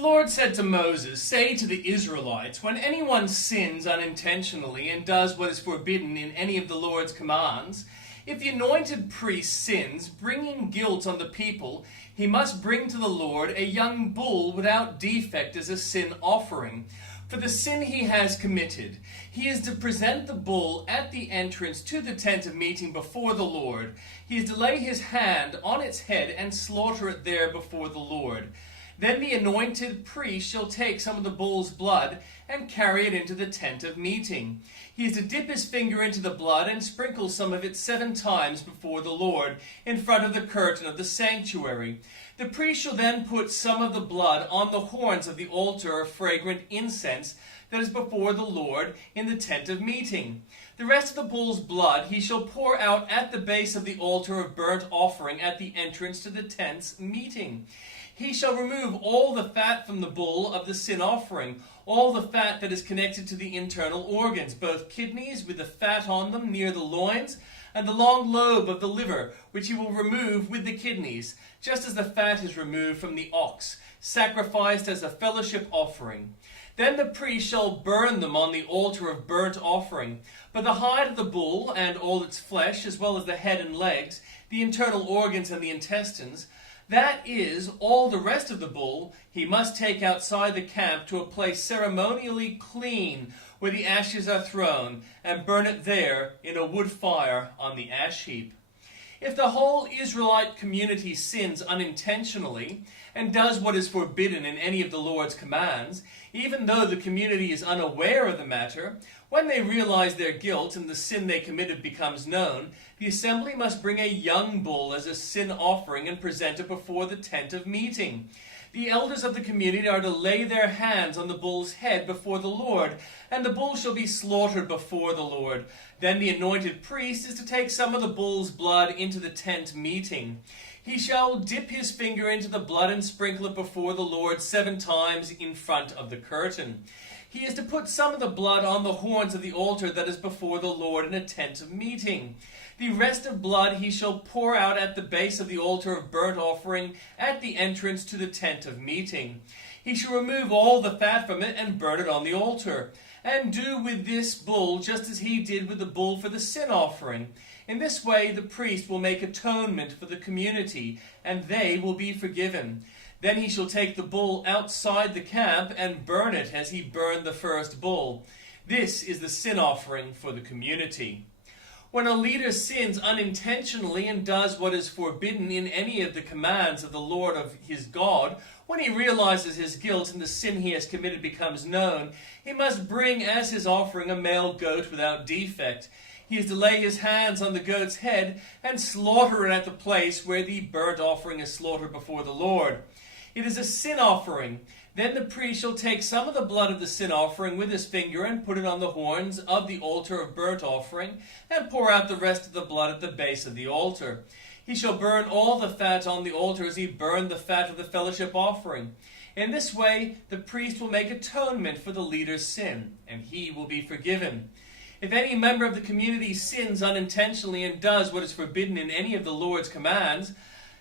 Lord said to Moses, "Say to the Israelites, when anyone sins unintentionally and does what is forbidden in any of the Lord's commands, if the anointed priest sins, bringing guilt on the people, he must bring to the Lord a young bull without defect as a sin offering. For the sin he has committed, he is to present the bull at the entrance to the tent of meeting before the Lord. He is to lay his hand on its head and slaughter it there before the Lord. Then the anointed priest shall take some of the bull's blood and carry it into the tent of meeting. He is to dip his finger into the blood and sprinkle some of it 7 times before the Lord, in front of the curtain of the sanctuary. The priest shall then put some of the blood on the horns of the altar of fragrant incense that is before the Lord in the tent of meeting. The rest of the bull's blood he shall pour out at the base of the altar of burnt offering at the entrance to the tent's meeting. He shall remove all the fat from the bull of the sin offering, all the fat that is connected to the internal organs, both kidneys with the fat on them near the loins, and the long lobe of the liver, which he will remove with the kidneys, just as the fat is removed from the ox, sacrificed as a fellowship offering. Then the priest shall burn them on the altar of burnt offering. But the hide of the bull and all its flesh, as well as the head and legs, the internal organs and the intestines, that is, all the rest of the bull, he must take outside the camp to a place ceremonially clean, where the ashes are thrown, and burn it there in a wood fire on the ash heap. If the whole Israelite community sins unintentionally, and does what is forbidden in any of the Lord's commands, even though the community is unaware of the matter, when they realize their guilt and the sin they committed becomes known, the assembly must bring a young bull as a sin offering and present it before the tent of meeting. The elders of the community are to lay their hands on the bull's head before the Lord, and the bull shall be slaughtered before the Lord. Then the anointed priest is to take some of the bull's blood into the tent meeting. He shall dip his finger into the blood and sprinkle it before the Lord 7 times in front of the curtain. He is to put some of the blood on the horns of the altar that is before the Lord in a tent of meeting. The rest of blood he shall pour out at the base of the altar of burnt offering at the entrance to the tent of meeting. He shall remove all the fat from it and burn it on the altar, and do with this bull just as he did with the bull for the sin offering. In this way the priest will make atonement for the community, and they will be forgiven. Then he shall take the bull outside the camp and burn it as he burned the first bull. This is the sin offering for the community. When a leader sins unintentionally and does what is forbidden in any of the commands of the Lord of his God, when he realizes his guilt and the sin he has committed becomes known, he must bring as his offering a male goat without defect. He is to lay his hands on the goat's head and slaughter it at the place where the burnt offering is slaughtered before the Lord. It is a sin offering. Then the priest shall take some of the blood of the sin offering with his finger and put it on the horns of the altar of burnt offering, and pour out the rest of the blood at the base of the altar. He shall burn all the fat on the altar as he burned the fat of the fellowship offering. In this way the priest will make atonement for the leader's sin, and he will be forgiven. If any member of the community sins unintentionally and does what is forbidden in any of the Lord's commands,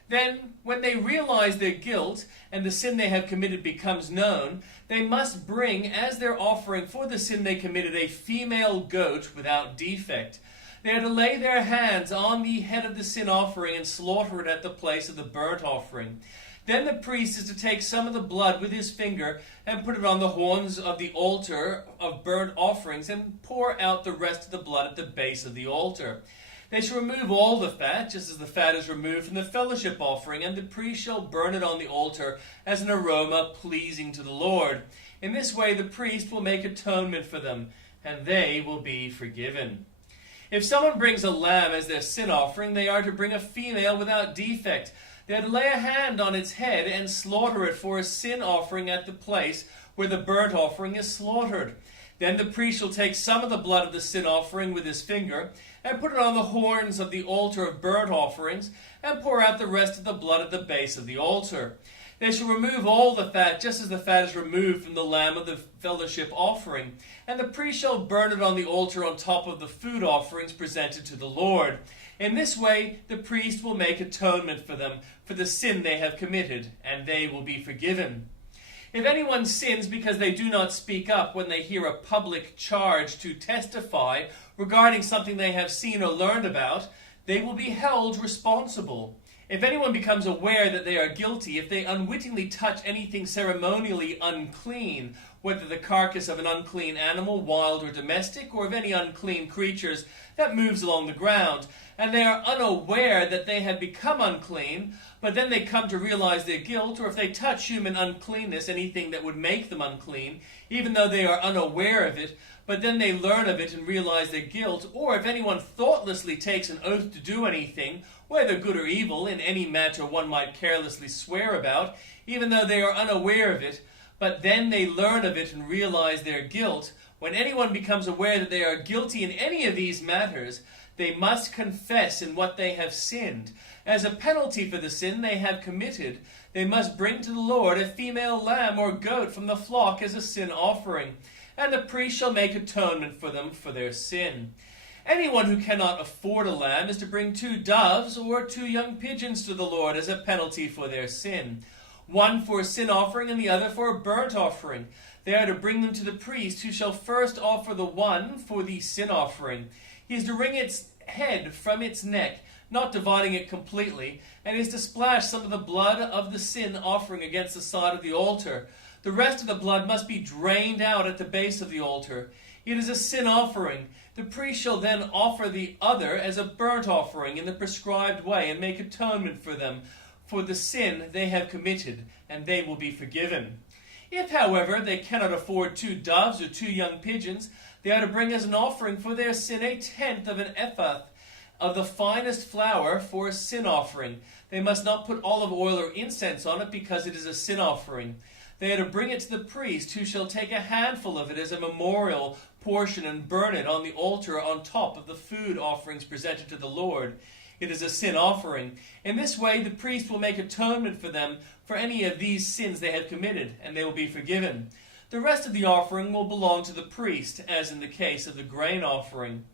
then, when they realize their guilt and the sin they have committed becomes known, they must bring as their offering for the sin they committed a female goat without defect. They are to lay their hands on the head of the sin offering and slaughter it at the place of the burnt offering. Then the priest is to take some of the blood with his finger and put it on the horns of the altar of burnt offerings and pour out the rest of the blood at the base of the altar. They shall remove all the fat, just as the fat is removed from the fellowship offering, and the priest shall burn it on the altar as an aroma pleasing to the Lord. In this way the priest will make atonement for them, and they will be forgiven. If someone brings a lamb as their sin offering, they are to bring a female without defect. They are to lay a hand on its head and slaughter it for a sin offering at the place where the burnt offering is slaughtered. Then the priest shall take some of the blood of the sin offering with his finger and put it on the horns of the altar of burnt offerings and pour out the rest of the blood at the base of the altar. They shall remove all the fat, just as the fat is removed from the lamb of the fellowship offering, and the priest shall burn it on the altar on top of the food offerings presented to the Lord. In this way the priest will make atonement for them for the sin they have committed, and they will be forgiven. If anyone sins because they do not speak up when they hear a public charge to testify regarding something they have seen or learned about, they will be held responsible. If anyone becomes aware that they are guilty, if they unwittingly touch anything ceremonially unclean, whether the carcass of an unclean animal, wild or domestic, or of any unclean creatures that moves along the ground, and they are unaware that they have become unclean, but then they come to realize their guilt, or if they touch human uncleanness, anything that would make them unclean, even though they are unaware of it, but then they learn of it and realize their guilt, or if anyone thoughtlessly takes an oath to do anything, whether good or evil, in any matter one might carelessly swear about, even though they are unaware of it, but then they learn of it and realize their guilt, when anyone becomes aware that they are guilty in any of these matters, they must confess in what they have sinned. As a penalty for the sin they have committed, they must bring to the Lord a female lamb or goat from the flock as a sin offering, and the priest shall make atonement for them for their sin. Anyone who cannot afford a lamb is to bring 2 doves or 2 young pigeons to the Lord as a penalty for their sin, one for a sin offering and the other for a burnt offering. They are to bring them to the priest, who shall first offer the one for the sin offering. He is to wring its head from its neck, not dividing it completely, and is to splash some of the blood of the sin offering against the side of the altar. The rest of the blood must be drained out at the base of the altar. It is a sin offering. The priest shall then offer the other as a burnt offering in the prescribed way, and make atonement for them, for the sin they have committed, and they will be forgiven. If, however, they cannot afford 2 doves or 2 young pigeons, they are to bring as an offering for their sin 1/10 of an ephah of the finest flour for a sin offering. They must not put olive oil or incense on it, because it is a sin offering. They are to bring it to the priest, who shall take a handful of it as a memorial portion and burn it on the altar on top of the food offerings presented to the Lord. It is a sin offering. In this way the priest will make atonement for them for any of these sins they have committed, and they will be forgiven. The rest of the offering will belong to the priest, as in the case of the grain offering.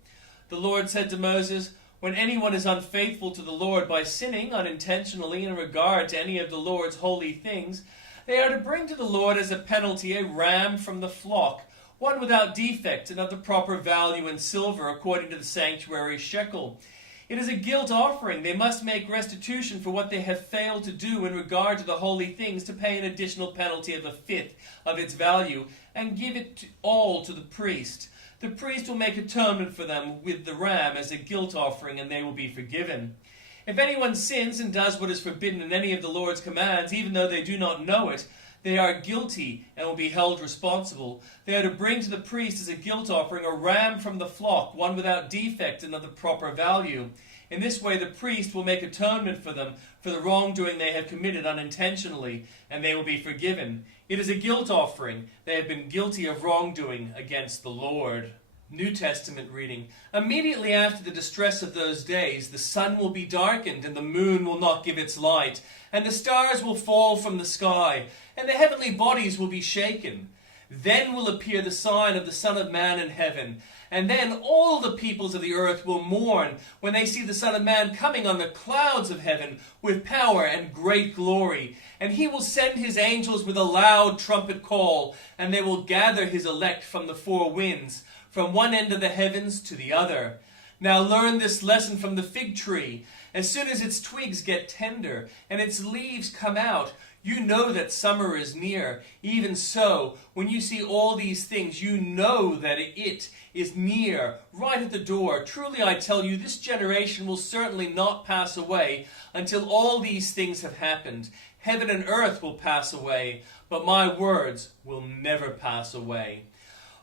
The Lord said to Moses, "When anyone is unfaithful to the Lord by sinning unintentionally in regard to any of the Lord's holy things, they are to bring to the Lord as a penalty a ram from the flock, one without defect and of the proper value in silver, according to the sanctuary shekel. It is a guilt offering. They must make restitution for what they have failed to do in regard to the holy things, to pay an additional penalty of 1/5 of its value, and give it all to the priest. The priest will make atonement for them with the ram as a guilt offering, and they will be forgiven. If anyone sins and does what is forbidden in any of the Lord's commands, even though they do not know it, they are guilty and will be held responsible. They are to bring to the priest as a guilt offering a ram from the flock, one without defect and of the proper value. In this way the priest will make atonement for them for the wrongdoing they have committed unintentionally, and they will be forgiven. It is a guilt offering. They have been guilty of wrongdoing against the Lord." New Testament reading. Immediately after the distress of those days, the sun will be darkened, and the moon will not give its light, and the stars will fall from the sky, and the heavenly bodies will be shaken. Then will appear the sign of the Son of Man in heaven, and then all the peoples of the earth will mourn when they see the Son of Man coming on the clouds of heaven with power and great glory. And he will send his angels with a loud trumpet call, and they will gather his elect from the 4 winds, from one end of the heavens to the other. Now learn this lesson from the fig tree. As soon as its twigs get tender and its leaves come out, you know that summer is near. Even so, when you see all these things, you know that it is near, right at the door. Truly I tell you, this generation will certainly not pass away until all these things have happened. Heaven and earth will pass away, but my words will never pass away.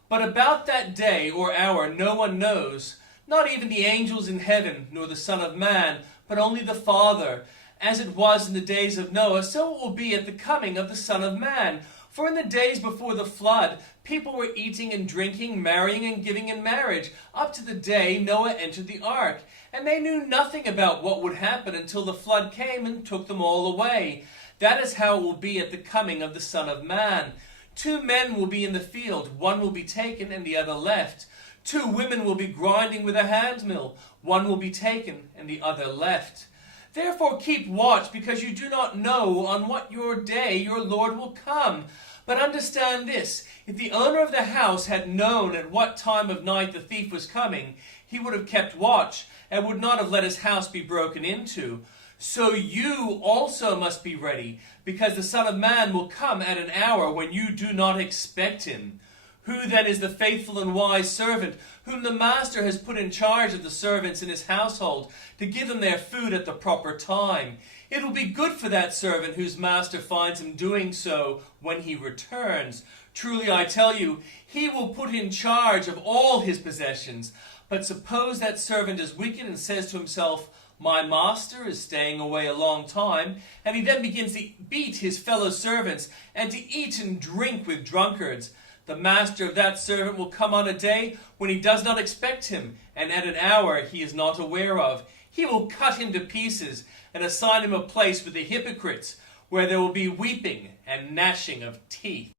But about that day or hour no one knows, not even the angels in heaven, nor the Son of Man, but only the Father. As it was in the days of Noah, so it will be at the coming of the Son of Man. For in the days before the flood, people were eating and drinking, marrying and giving in marriage, up to the day Noah entered the ark. And they knew nothing about what would happen until the flood came and took them all away. That is how it will be at the coming of the Son of Man. 2 men will be in the field, one will be taken and the other left. 2 women will be grinding with a handmill, one will be taken and the other left. Therefore keep watch, because you do not know on what your day your Lord will come. But understand this, if the owner of the house had known at what time of night the thief was coming, he would have kept watch and would not have let his house be broken into. So you also must be ready, because the Son of Man will come at an hour when you do not expect him. Who then is the faithful and wise servant, whom the master has put in charge of the servants in his household, to give them their food at the proper time? It will be good for that servant whose master finds him doing so when he returns. Truly I tell you, he will put in charge of all his possessions. But suppose that servant is wicked and says to himself, my master is staying away a long time, and he then begins to beat his fellow servants and to eat and drink with drunkards. The master of that servant will come on a day when he does not expect him, and at an hour he is not aware of. He will cut him to pieces and assign him a place with the hypocrites, where there will be weeping and gnashing of teeth.